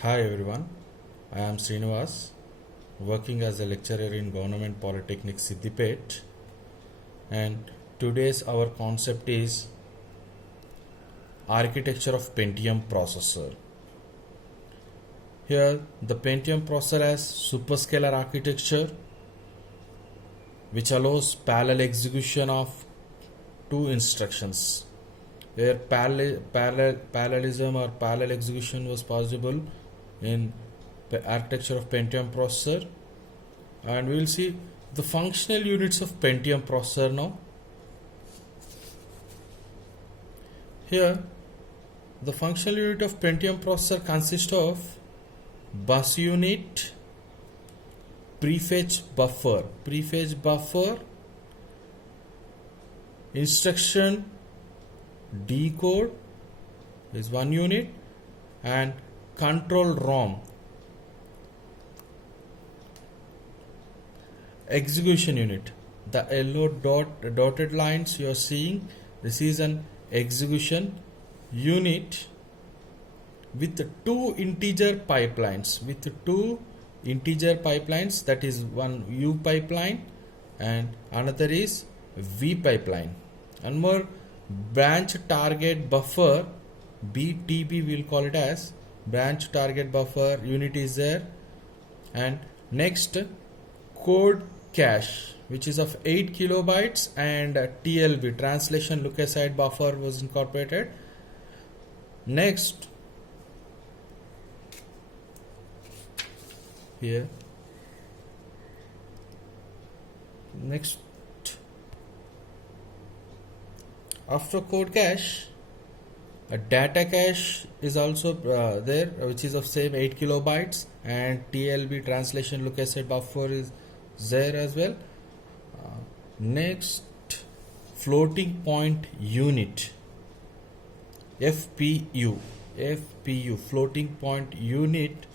Hi everyone, I am Srinivas, working as a lecturer in Government Polytechnic Siddipet, and today's our concept is architecture of Pentium processor. Here the Pentium processor has superscalar architecture which allows parallel execution of two instructions where parallelism or parallel execution was possible in the architecture of Pentium processor, and we will see the functional units of Pentium processor now. Here the functional unit of Pentium processor consists of bus unit, prefetch buffer, instruction decode is one unit, and control ROM execution unit. The yellow dotted lines you are seeing, this is an execution unit with two integer pipelines, that is one U pipeline and another is V pipeline, and more branch target buffer BTB, we'll call it as branch target buffer unit is there, and next code cache which is of 8 kilobytes, and TLB translation look aside buffer was incorporated. Next here, next after code cache, a data cache is also there, which is of same 8 kilobytes, and TLB translation look aside buffer is there as well. Next, floating point unit, FPU floating point unit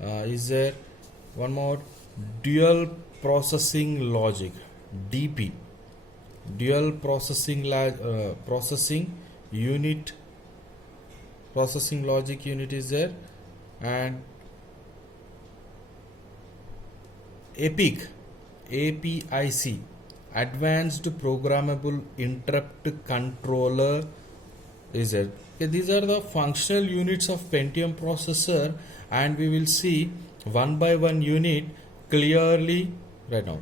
is there. One more, dual processing logic, DP, dual processing unit, processing logic unit is there, and APIC, advanced programmable interrupt controller is there. Okay, these are the functional units of Pentium processor, and we will see one by one unit clearly right now.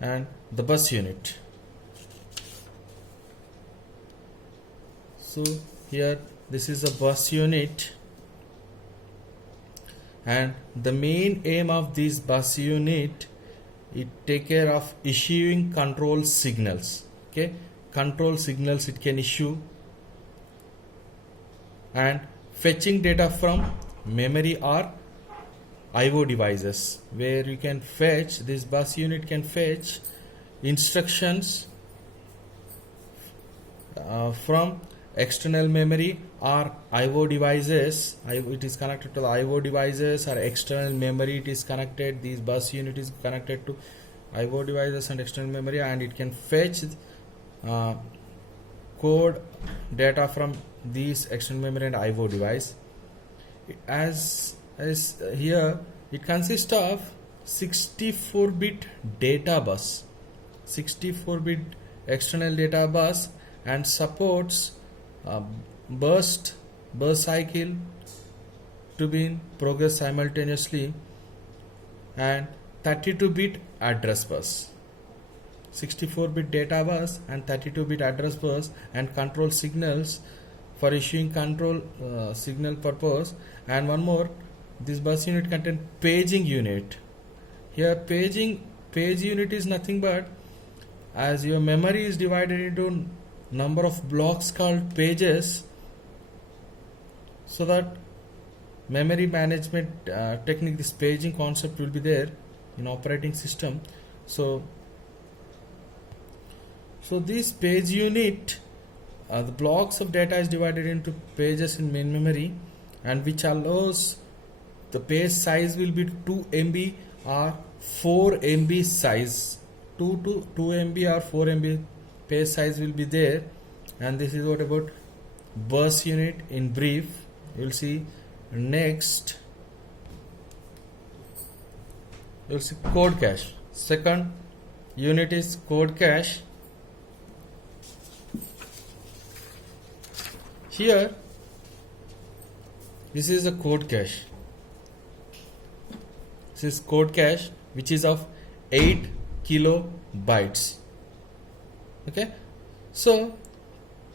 And the bus unit. So here this is a bus unit, and the main aim of this bus unit, it take care of issuing control signals. Okay, control signals it can issue, and fetching data from memory or IO devices, where you can fetch, this bus unit can fetch instructions from external memory or IO devices. It is connected to the IO devices or external memory, it is connected, this bus unit is connected to IO devices and external memory, and it can fetch code data from these external memory and IO device. As here it consists of 64-bit data bus, 64-bit external data bus, and supports burst cycle to be in progress simultaneously, and 32-bit address bus, 64-bit data bus and 32-bit address bus, and control signals for issuing control signal purpose. And one more, this bus unit contains paging unit. Here page unit is nothing but, as your memory is divided into number of blocks called pages, so that memory management technique, this paging concept will be there in operating system. So this page unit, the blocks of data is divided into pages in main memory, and which allows the page size will be 2 MB or 4 MB size, 2 MB or 4 MB page size will be there. And this is what about bus unit in brief. you'll see next, you'll see code cache. Second unit is code cache. Here, this is the code cache. This is code cache which is of 8 kilobytes. Okay, so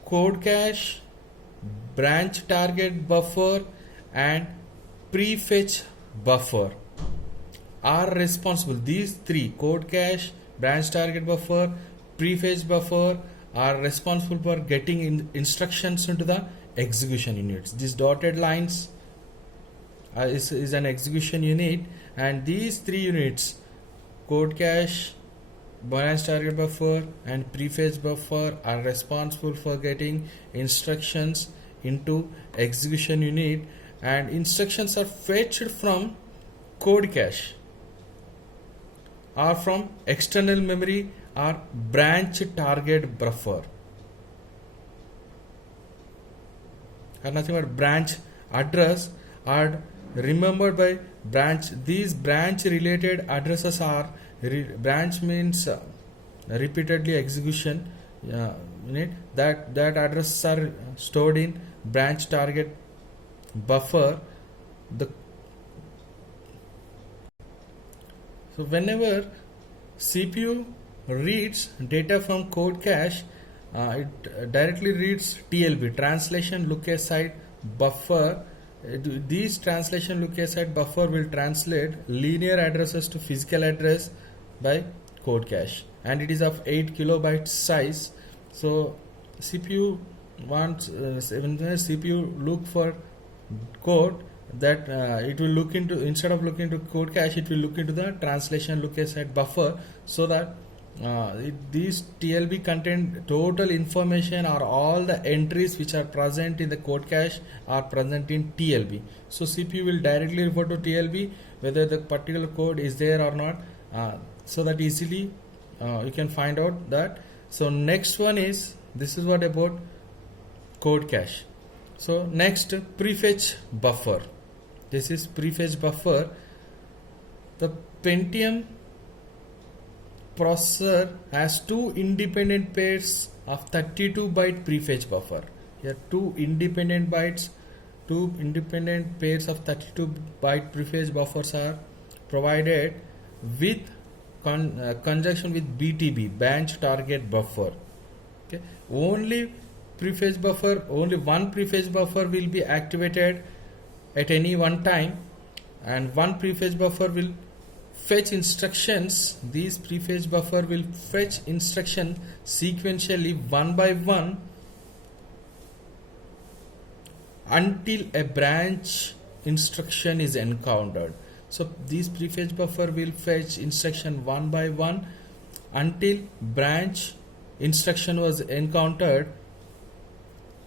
code cache, branch target buffer and prefetch buffer are responsible. These three, code cache, branch target buffer, prefetch buffer, are responsible for getting instructions into the execution units. These dotted lines is an execution unit, and these three units, code cache, branch target buffer and prefetch buffer, are responsible for getting instructions into execution unit, and instructions are fetched from code cache or from external memory or branch target buffer, or nothing but branch address are remembered by branch. These branch related addresses are branch means repeatedly execution unit, that addresses are stored in branch target buffer. So whenever CPU reads data from code cache, it directly reads TLB, translation look aside buffer. These translation look aside buffer will translate linear addresses to physical address by code cache, and it is of 8 kilobyte size. So CPU wants when the CPU look for code, that it will look into, instead of looking into code cache, it will look into the translation look aside buffer, so that these TLB contain total information, or all the entries which are present in the code cache are present in TLB. So CPU will directly refer to TLB whether the particular code is there or not, so that easily you can find out that. So next one is, this is what about code cache. So next, prefetch buffer. This is prefetch buffer. The Pentium processor has two independent pairs of 32-byte prefetch buffer. Here two independent pairs of 32-byte prefetch buffers are provided with conjunction with BTB, branch target buffer. Okay, only one prefetch buffer will be activated at any one time, and one prefetch buffer will fetch instructions. These prefetch buffer will fetch instruction sequentially one by one until a branch instruction is encountered. So these prefetch buffer will fetch instruction one by one until branch instruction was encountered.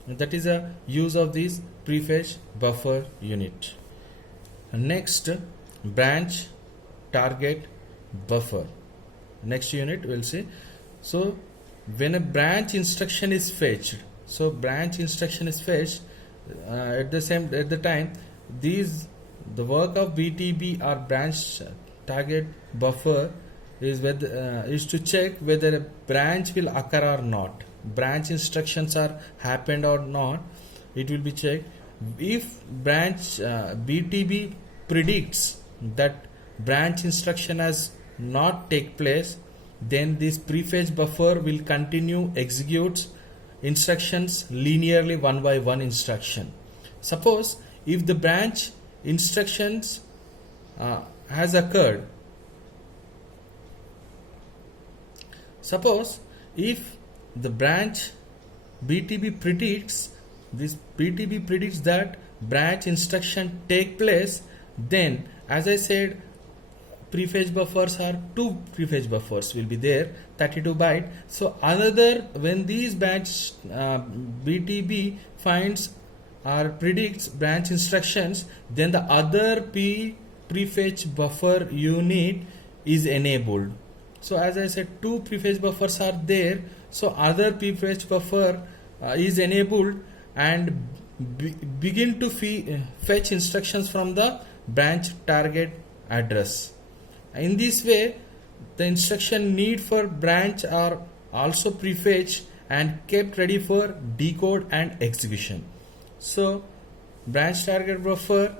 That is a use of this prefetch buffer unit. Next, branch target buffer. Next unit we'll see. So when a branch instruction is fetched, at the time, the work of BTB or branch target buffer is to check whether a branch will occur or not. Branch instructions are happened or not, it will be checked. If branch BTB predicts that branch instruction has not take place, then this prefetch buffer will continue executes instructions linearly one by one instruction. Suppose if the branch instructions has occurred, suppose if the branch BTB predicts that branch instruction take place, then as I said, prefetch buffers are two prefetch buffers will be there, 32 byte. So when these branch BTB finds or predicts branch instructions, then the other prefetch buffer unit is enabled. So as I said, two prefetch buffers are there, so other prefetch buffer is enabled, and begin to fetch instructions from the branch target address. In this way, the instruction need for branch are also prefetched and kept ready for decode and execution. So branch target buffer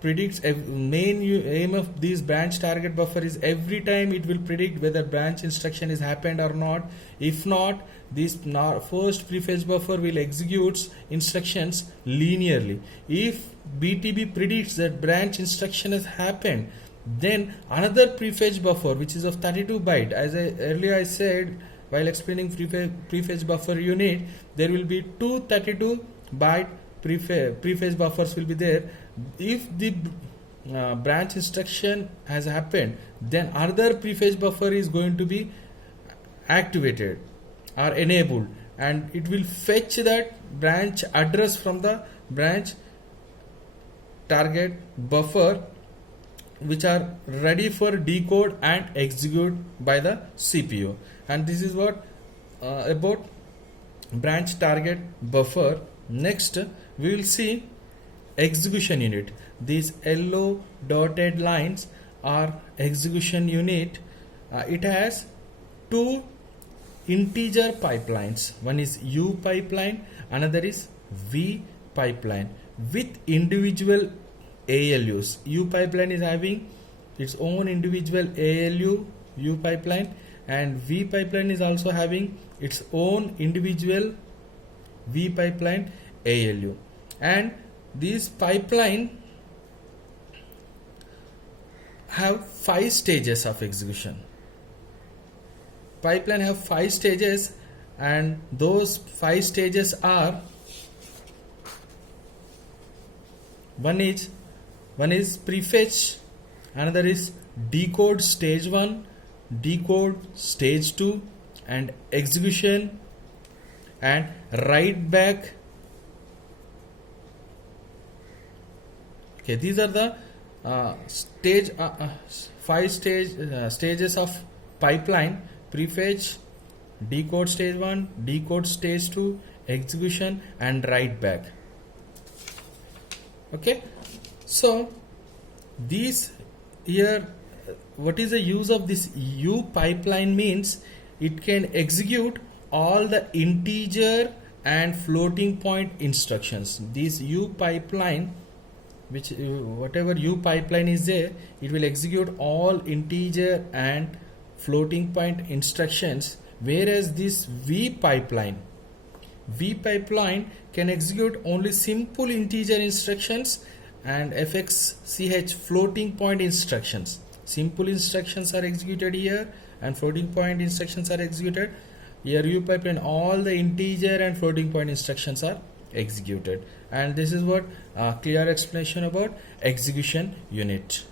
predicts main aim of this branch target buffer is every time it will predict whether branch instruction is happened or not. If not, this first prefetch buffer will execute instructions linearly. If BTB predicts that branch instruction has happened, then another prefetch buffer which is of 32 byte, as earlier I said while explaining prefetch buffer unit, there will be two 32 byte prefetch buffers will be there. If the branch instruction has happened, then another prefetch buffer is going to be activated or enabled, and it will fetch that branch address from the branch target buffer, which are ready for decode and execute by the CPU. And this is what about branch target buffer. Next we will see execution unit. These yellow dotted lines are execution unit. It has two integer pipelines. One is U pipeline, another is V pipeline with individual ALUs. U pipeline is having its own individual ALU U pipeline, and V pipeline is also having its own individual V pipeline ALU. And these pipeline have 5 stages of execution. Pipeline have 5 stages, and those 5 stages are: one is prefetch, another is decode stage 1, decode stage 2, and execution and write back. Okay, these are the 5 stages of pipeline: prefetch, decode stage 1, decode stage 2, execution and write back. Okay, so these here, what is the use of this U pipeline means it can execute all the integer and floating point instructions. This U pipeline, which whatever U pipeline is there, it will execute all integer and floating point instructions, whereas this V pipeline can execute only simple integer instructions and FXCH floating point instructions. Simple instructions are executed here and floating point instructions are executed here. U pipeline, all the integer and floating point instructions are executed. And this is what clear explanation about execution unit.